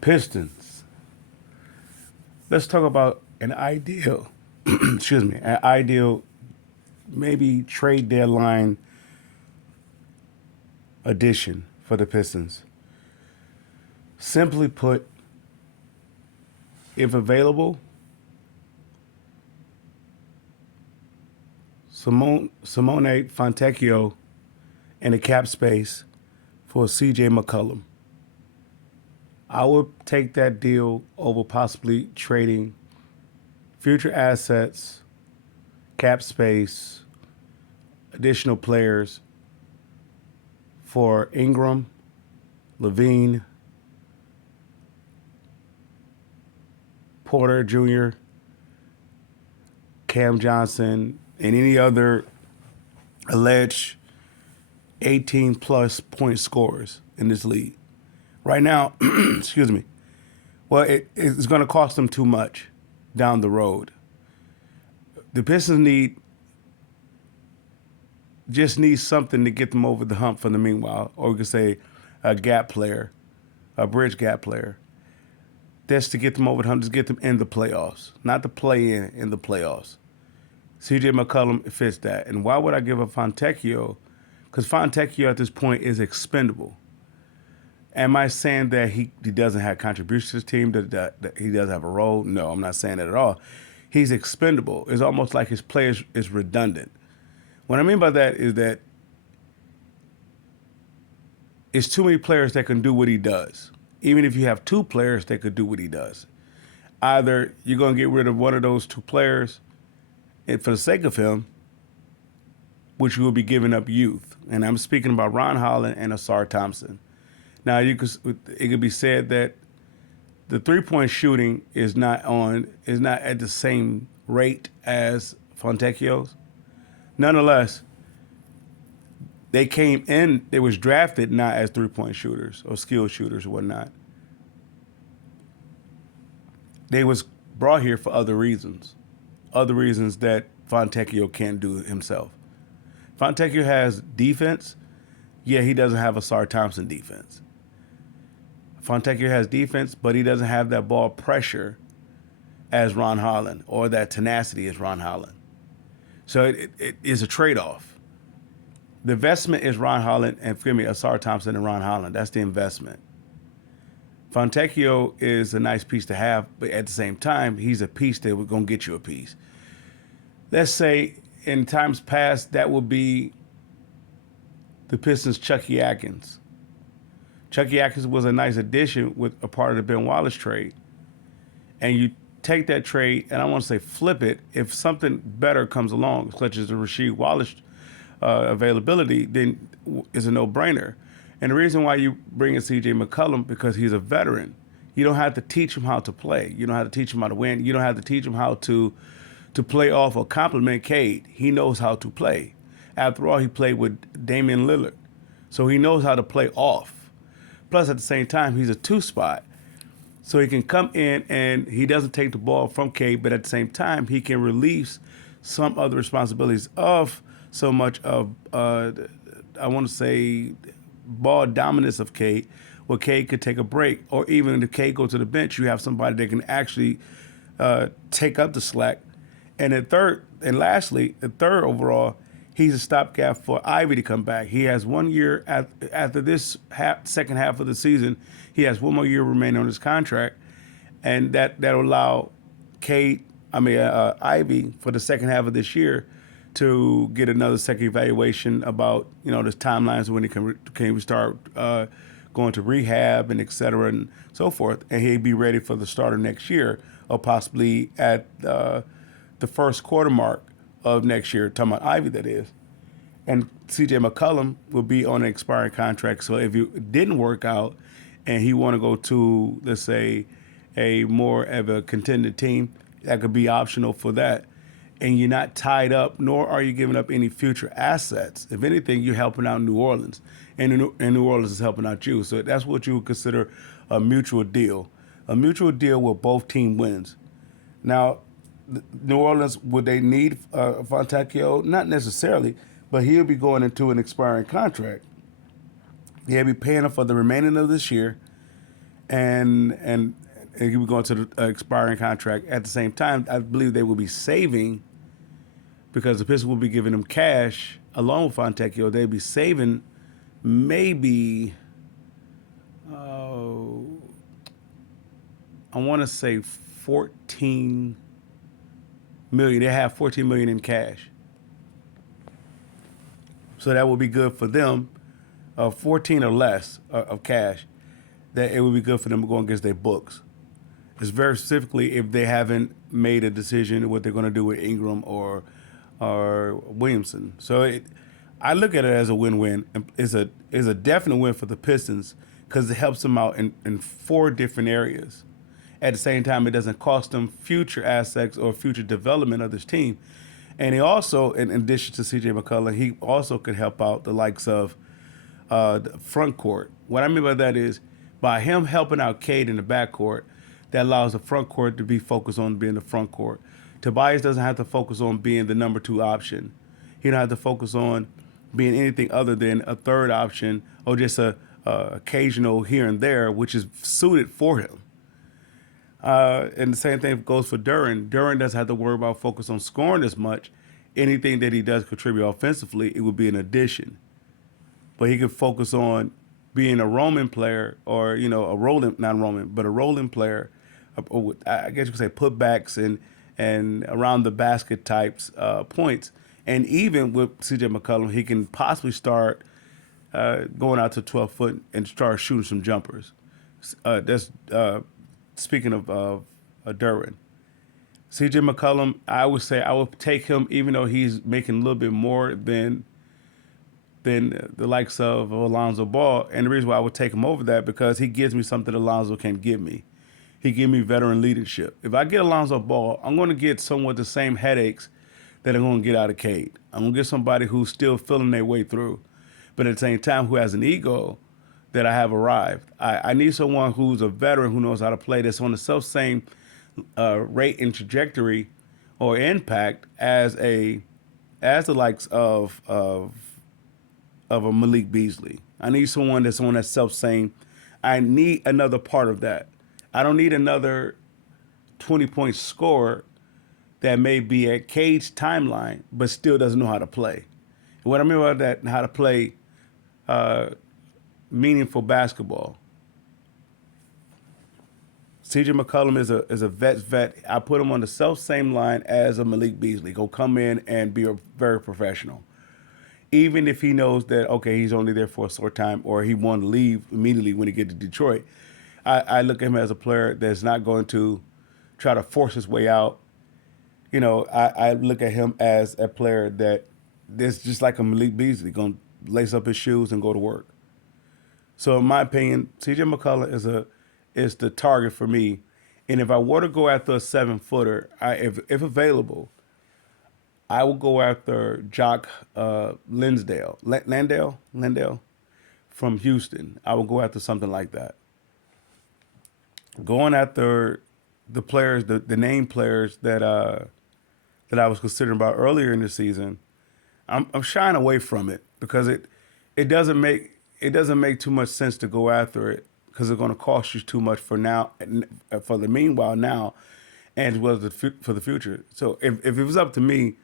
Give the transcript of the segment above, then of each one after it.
Pistons. Let's talk about an ideal, excuse me, an ideal maybe trade deadline addition for the Pistons. Simply put, if available, Simone Fontecchio in the cap space for CJ McCollum. I would take that deal over possibly trading future assets, cap space, additional players for Ingram, Levine, Porter Jr., Cam Johnson, and any other alleged 18 plus point scorers in this league. Right now, excuse me, well, it's going to cost them too much down the road. The Pistons need something to get them over the hump for the meanwhile, or we could say a gap player, a bridge gap player. That's to get them over the hump, just get them in the playoffs, not to play in the playoffs. CJ McCollum fits that. And why would I give up Fontecchio? Because Fontecchio at this point is expendable. Am I saying that he doesn't have contributions to his team, that he doesn't have a role? No, I'm not saying that at all. He's expendable. It's almost like his play is redundant. What I mean by that is that it's too many players that can do what he does. Even if you have two players that could do what he does. Either you're going to get rid of one of those two players and for the sake of him, which you will be giving up youth. And I'm speaking about Ron Holland and Asar Thompson. Now, it could be said that the three-point shooting is not at the same rate as Fontecchio's. Nonetheless, they came in, they was drafted not as three-point shooters or skilled shooters or whatnot. They was brought here for other reasons that Fontecchio can't do himself. Fontecchio has defense, yeah, he doesn't have Asar Thompson defense. Fontecchio has defense, but he doesn't have that ball pressure as Ron Holland or that tenacity as Ron Holland. So it is a trade-off. The investment is Ron Holland and Asar Thompson and Ron Holland. That's the investment. Fontecchio is a nice piece to have, but at the same time, he's a piece that we're going to get you a piece. Let's say in times past, that would be the Pistons' Chucky Atkins. Chucky Atkins was a nice addition with a part of the Ben Wallace trade. And you take that trade, and I want to say flip it, if something better comes along, such as the Rasheed Wallace availability, then it's a no-brainer. And the reason why you bring in C.J. McCollum, because he's a veteran. You don't have to teach him how to play. You don't have to teach him how to win. You don't have to teach him how to play off or compliment Cade. He knows how to play. After all, he played with Damian Lillard. So he knows how to play off. Plus, at the same time, he's a two-spot. So he can come in and he doesn't take the ball from Cade, but at the same time, he can release some other responsibilities of so much of, I want to say, ball dominance of Cade, where Cade could take a break. Or even if Cade go to the bench, you have somebody that can actually take up the slack. And lastly, the third overall, he's a stopgap for Ivy to come back. He has 1 year after this second half of the season. He has 1 more year remaining on his contract, and that'll allow Ivy for the second half of this year to get another second evaluation about the timelines when he can start going to rehab and et cetera and so forth, and he'd be ready for the start of next year or possibly at the first quarter mark of next year, talking about Ivy, that is. And C.J. McCollum will be on an expiring contract. So if it didn't work out and he want to go to, let's say, a more of a contended team, that could be optional for that. And you're not tied up, nor are you giving up any future assets. If anything, you're helping out New Orleans. And New Orleans is helping out you. So that's what you would consider a mutual deal. A mutual deal where both team wins. Now, New Orleans, would they need Fontecchio? Not necessarily, but he'll be going into an expiring contract. He'll be paying him for the remaining of this year, and he would go into the expiring contract. At the same time, I believe they will be saving because the Pistons will be giving him cash along with Fontecchio. They'd be saving maybe, I want to say 14 million. They have 14 million in cash, so that would be good for them. 14 or less of cash, that it would be good for them to go against their books. It's very specifically if they haven't made a decision what they're going to do with Ingram or Williamson. So I look at it as a win-win. It's a definite win for the Pistons because it helps them out in four different areas. At the same time, it doesn't cost them future assets or future development of this team. And he also, in addition to C.J. McCollum, he also could help out the likes of the front court. What I mean by that is by him helping out Cade in the back court, that allows the front court to be focused on being the front court. Tobias doesn't have to focus on being the number two option. He don't have to focus on being anything other than a third option or just a occasional here and there, which is suited for him. And the same thing goes for Duren. Duren doesn't have to worry about focus on scoring as much. Anything that he does contribute offensively, it would be an addition. But he could focus on being a roaming player or, a rolling, not roaming, but a rolling player. I guess you could say putbacks and around the basket types points. And even with C.J. McCollum, he can possibly start going out to 12 foot and start shooting some jumpers. That's speaking of Duren. C.J. McCollum, I would say I would take him even though he's making a little bit more than the likes of Alonzo Ball. And the reason why I would take him over that because he gives me something Alonzo can't give me. He gives me veteran leadership. If I get Alonzo Ball, I'm going to get somewhat the same headaches that I'm going to get out of Cade. I'm going to get somebody who's still feeling their way through, but at the same time who has an ego that I have arrived. I need someone who's a veteran who knows how to play that's on the self-same rate and trajectory or impact as the likes of a Malik Beasley. I need someone that's on that self-same. I need another part of that. I don't need another 20-point scorer that may be at Cade's timeline, but still doesn't know how to play. And what I mean by that, how to play meaningful basketball. C.J. McCollum is a vet. I put him on the self-same line as a Malik Beasley. Go come in and be a very professional. Even if he knows that, okay, he's only there for a short time or he want to leave immediately when he get to Detroit, I look at him as a player that's not going to try to force his way out. I look at him as a player that's just like a Malik Beasley, going to lace up his shoes and go to work. So in my opinion, C.J. McCollum is the target for me. And if I were to go after a 7-footer, if available, I will go after Jock Landale from Houston. I will go after something like that. Going after the players, the name players that I was considering about earlier in the season, I'm shying away from it because it doesn't make too much sense to go after it because it's going to cost you too much for now, for the meanwhile now, and as well as for the future. So if it was up to me,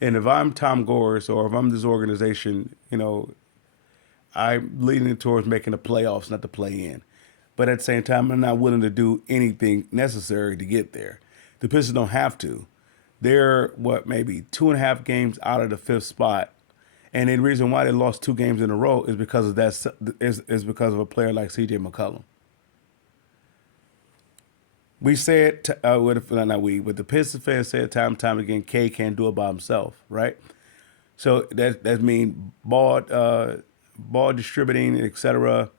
and if I'm Tom Gores or if I'm this organization, I'm leaning towards making the playoffs, not the play-in. But at the same time, I'm not willing to do anything necessary to get there. The Pistons don't have to. They're, maybe 2.5 games out of the 5th spot. And the reason why they lost 2 games in a row is because of that. Is because of a player like C.J. McCollum. We said, not we, but the Pistons fans said time and time again, K can't do it by himself, right? So that means ball distributing, etc.,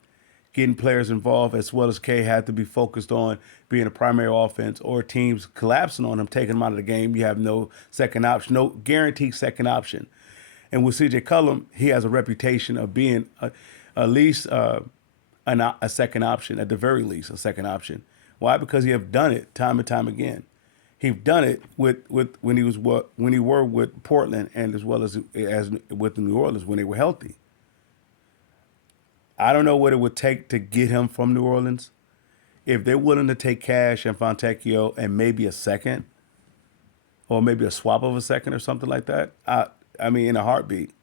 getting players involved, as well as K had to be focused on being a primary offense or teams collapsing on him, taking him out of the game. You have no second option, no guaranteed second option. And with C.J. McCollum, he has a reputation of being at least a second option, at the very least a second option. Why? Because he have done it time and time again. He's done it with when he were with Portland and as well as with New Orleans when they were healthy. I don't know what it would take to get him from New Orleans, if they're willing to take Cash and Fontecchio and maybe a second, or maybe a swap of a second or something like that, I mean, in a heartbeat.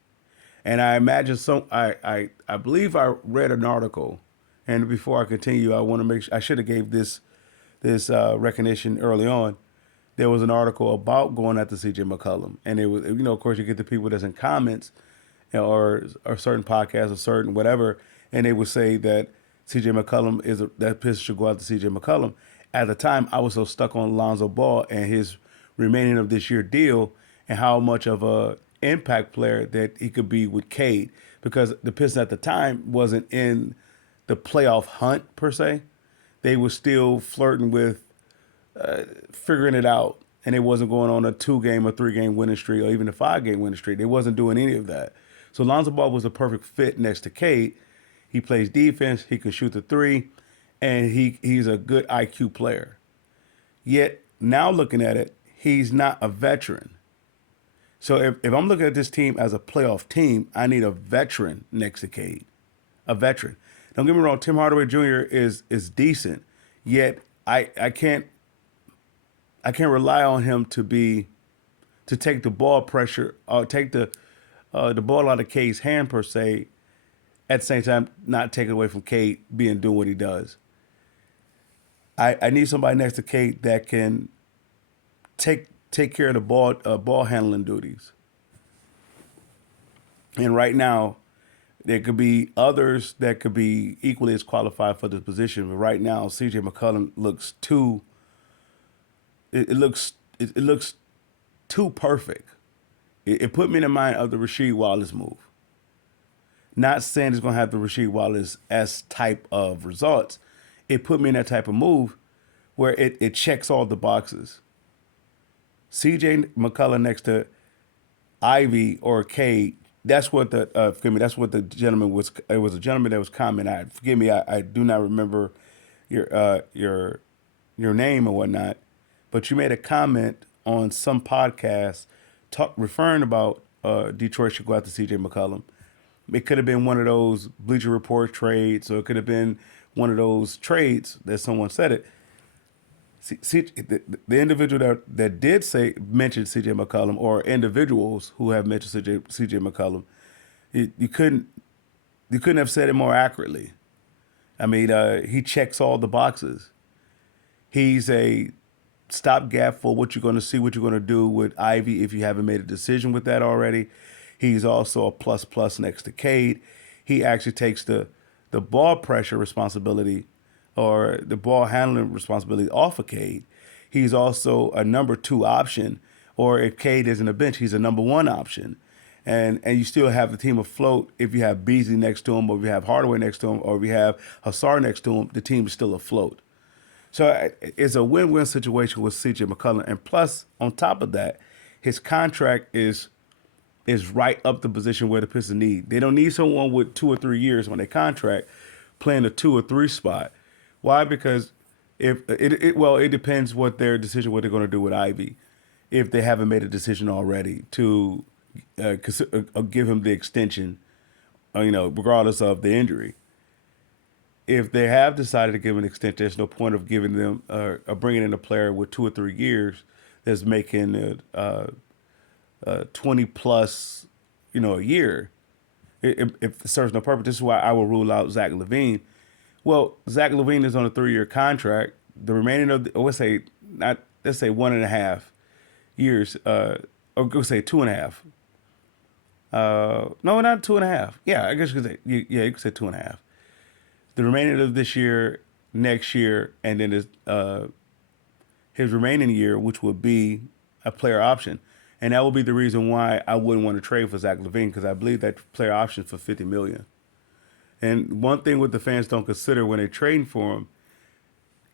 And I imagine I believe I read an article, and before I continue, I want to make sure I should have gave this recognition early on. There was an article about going after C.J. McCollum, and it was, of course, you get the people that's in comments, or certain podcasts or certain whatever, and they would say that C.J. McCollum that Pistons should go after C.J. McCollum. At the time, I was so stuck on Lonzo Ball and his remaining of this year deal, and how much of a impact player that he could be with Cade, because the Pistons at the time wasn't in the playoff hunt per se. They were still flirting with figuring it out, and it wasn't going on a 2-game or 3-game winning streak or even a 5-game winning streak. They wasn't doing any of that. So Lonzo Ball was a perfect fit next to Cade. He plays defense. He can shoot the three, and he's a good IQ player. Yet now looking at it, he's not a veteran. So if I'm looking at this team as a playoff team, I need a veteran next to Cade, a veteran. Don't get me wrong, Tim Hardaway Jr. is decent, yet I can't rely on him to take the ball pressure or take the ball out of Cade's hand per se. At the same time, not take it away from Cade doing what he does. I need somebody next to Cade that can take care of the ball handling duties. And right now, there could be others that could be equally as qualified for this position. But right now, C.J. McCollum looks too. It looks too perfect. It put me in the mind of the Rasheed Wallace move. Not saying it's going to have the Rasheed Wallace-esque type of results. It put me in that type of move where it checks all the boxes. C.J. McCollum next to Ivy or Cade. That's what that's what the gentleman was. It was a gentleman that was commenting. Forgive me. I do not remember your name or whatnot, but you made a comment on some podcast referring about Detroit should go after C.J. McCollum. It could have been one of those Bleacher Report trades, or it could have been one of those trades that someone said it. The individual that did mention C.J. McCollum, or individuals who have mentioned C.J. McCollum, you couldn't have said it more accurately. I mean, he checks all the boxes. He's a stopgap for what you're going to see, what you're going to do with Ivy if you haven't made a decision with that already. He's also a plus next to Cade. He actually takes the ball pressure responsibility or the ball handling responsibility off of Cade. He's also a number 2 option, or if Cade isn't a bench, he's a number 1 option. And you still have the team afloat if you have Beasley next to him, or if you have Hardaway next to him, or if you have Hasar next to him, the team's still afloat. So it's a win-win situation with C.J. McCollum. And plus, on top of that, his contract is right up the position where the Pistons need. They don't need someone with 2 or 3 years on their contract playing a 2 or 3 spot. Why? Because it depends what they're going to do with Ivy, if they haven't made a decision already to give him the extension, regardless of the injury. If they have decided to give an extension, there's no point of giving them bringing in a player with 2 or 3 years that's making 20 plus, a year. It serves no purpose. This is why I will rule out Zach LaVine. Well, Zach LaVine is on a 3-year contract. The remaining of let's say 1.5 years, or let's say 2.5. No, not 2.5. Yeah, I guess you could say you could say 2.5. The remaining of this year, next year, and then his remaining year, which would be a player option. And that will be the reason why I wouldn't want to trade for Zach LaVine, because I believe that player option for $50 million. And one thing what the fans don't consider when they're trading for him,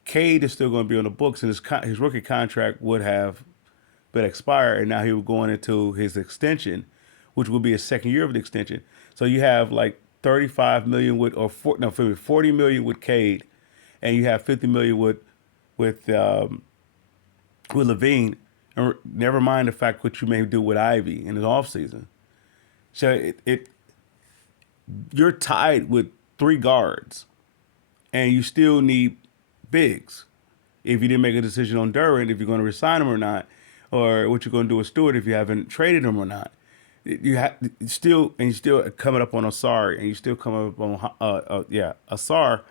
Cade is still going to be on the books, and his rookie contract would have been expired, and now he was going into his extension, which will be his second year of the extension. So you have like $35 million $40 million with Cade, and you have $50 million with LaVine. And never mind the fact what you may do with Ivy in his offseason. So you're tied with 3 guards, and you still need bigs. If you didn't make a decision on Duran, if you're going to resign him or not, or what you're going to do with Stewart if you haven't traded him or not. You have still, and you still coming up on Asar, and you still coming up on Asar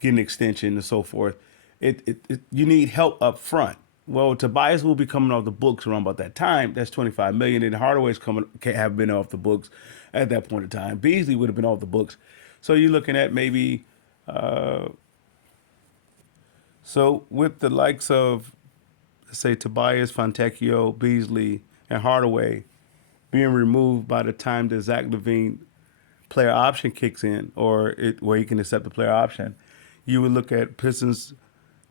getting an extension and so forth. You need help up front. Well, Tobias will be coming off the books around about that time. That's 25 million, and Hardaway's coming can't have been off the books at that point in time. Beasley would have been off the books, so you're looking at maybe. So with the likes of, say, Tobias, Fontecchio, Beasley, and Hardaway being removed by the time the Zach LaVine player option kicks in, or where he can accept the player option, you would look at Pistons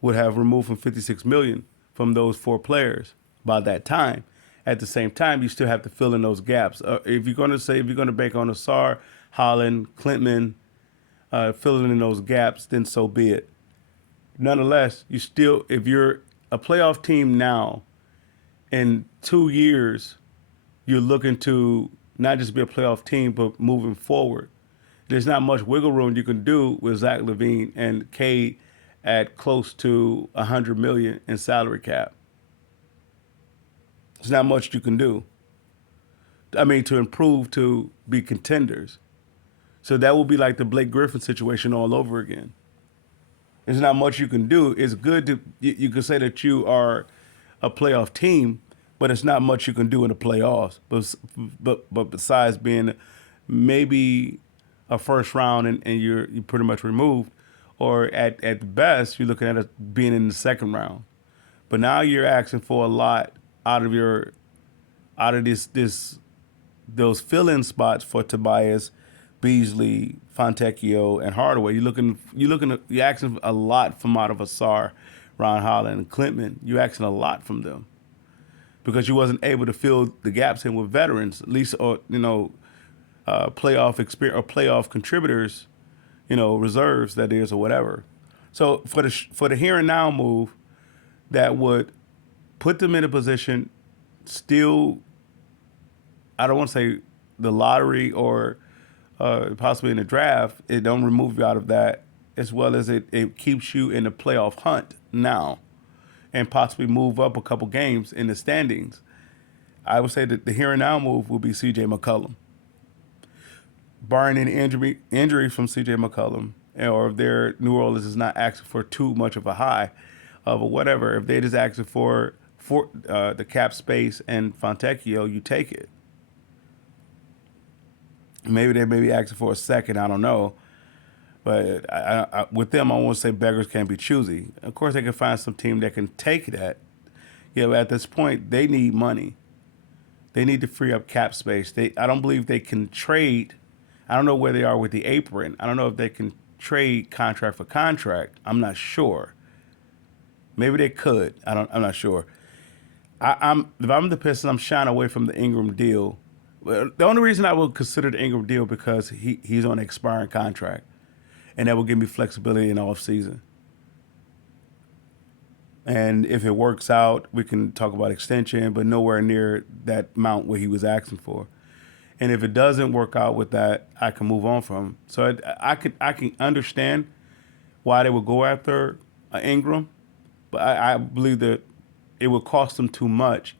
would have removed from 56 million from those 4 players by that time. At the same time, you still have to fill in those gaps. If you're going to bank on Asar, Holland, Klintman, filling in those gaps, then so be it. Nonetheless, you still, if you're a playoff team now, in 2 years, you're looking to not just be a playoff team, but moving forward. There's not much wiggle room you can do with Zach LaVine and Cade at close to $100 million in salary cap. There's not much you can do. I mean, to improve to be contenders. So that will be like the Blake Griffin situation all over again. There's not much you can do. It's good to, you can say that you are a playoff team, but it's not much you can do in the playoffs. But besides being maybe a first round and you're pretty much removed, or at best you're looking at it being in the second round. But now you're asking for a lot out of those fill-in spots for Tobias, Beasley, Fontecchio, and Hardaway. You're asking a lot from out of Asar, Ron Holland, and Klintman. You're asking a lot from them because you wasn't able to fill the gaps in with veterans, at least, or playoff experience or playoff contributors, reserves that is, or whatever. So for the here and now move, that would put them in a position, still, I don't want to say the lottery or possibly in the draft, it don't remove you out of that, as well as it keeps you in the playoff hunt now and possibly move up a couple games in the standings. I would say that the here and now move will be C.J. McCollum. Barring any injury from C.J. McCollum, or if their New Orleans is not asking for too much of a high of a whatever, if they just asking for the cap space and Fontecchio, you take it. Maybe they may be asking for a second, I don't know. But with them, I won't say beggars can't be choosy. Of course, they can find some team that can take that. At this point, they need money. They need to free up cap space. I don't believe they can trade. I don't know where they are with the apron. I don't know if they can trade contract for contract. I'm not sure. Maybe they could. I'm not sure. If I'm the Pistons, I'm shying away from the Ingram deal. Well, the only reason I would consider the Ingram deal because he's on an expiring contract, and that will give me flexibility in the offseason. And if it works out, we can talk about extension, but nowhere near that amount where he was asking for. And if it doesn't work out with that, I can move on from him. So I can understand why they would go after Ingram, but I believe that it would cost them too much.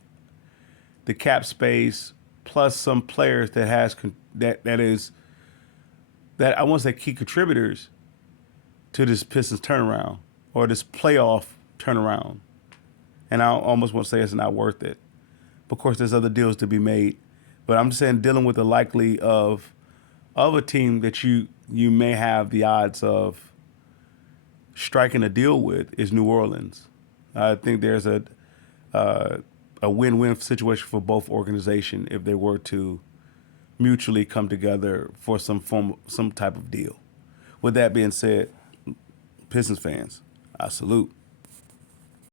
The cap space plus some players that I want to say key contributors to this Pistons turnaround or this playoff turnaround. And I almost want to say it's not worth it. But of course, there's other deals to be made. But I'm just saying, dealing with the likely of a team that you may have the odds of striking a deal with is New Orleans. I think there's a win-win situation for both organizations if they were to mutually come together for some type of deal. With that being said, Pistons fans, I salute.